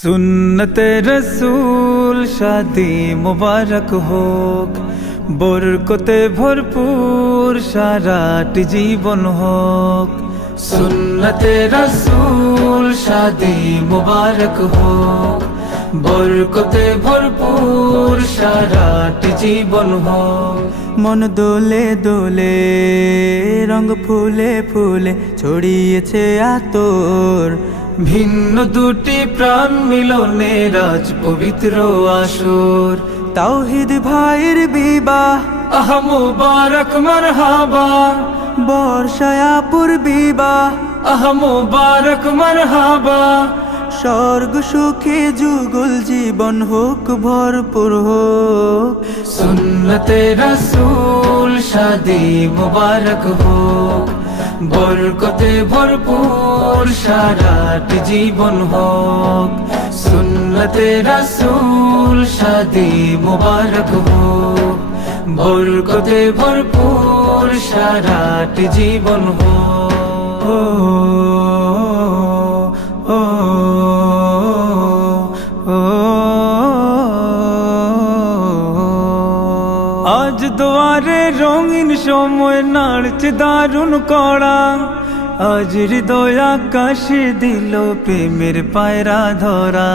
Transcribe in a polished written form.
সুন্নতে রসূল শাদি মুবারক হোক, বরকতে ভরপুর সারাটি জীবন হোক। সুন্নতে রসূল শাদি মুবারক হোক, বরকতে ভরপুর সারাটি জীবন হোক। মন দোলে দোলে, রঙ ফুলে ফুলে ছড়িয়েছে আতর। ভিন্ন দুটি প্রাণ মিলনে রাজ পবিত্র আসর। তাওহীদ ভাইয়ের বিবাহ, আহ মুবারক মারহাবা, বর্ষায়াপুর বিবাহ, আহ মুবারক মারহাবা। স্বর্গ সুখে যুগল জীবন হোক, ভরপুর হোক। সুন্নতে রসূল শাদি মুবারক হোক, বরকতে ভরপুর সারাটি জীবন হোক। সুন্নতে রসূল শাদি মুবারক হোক, বরকতে ভরপুর সারাটি জীবন হোক। আজ দুয়ারে রঙিন সময় নাড়ছে দারুণ কড়া। আজ হৃদয় আকাশে দিল প্রেমের পায়রা ধরা।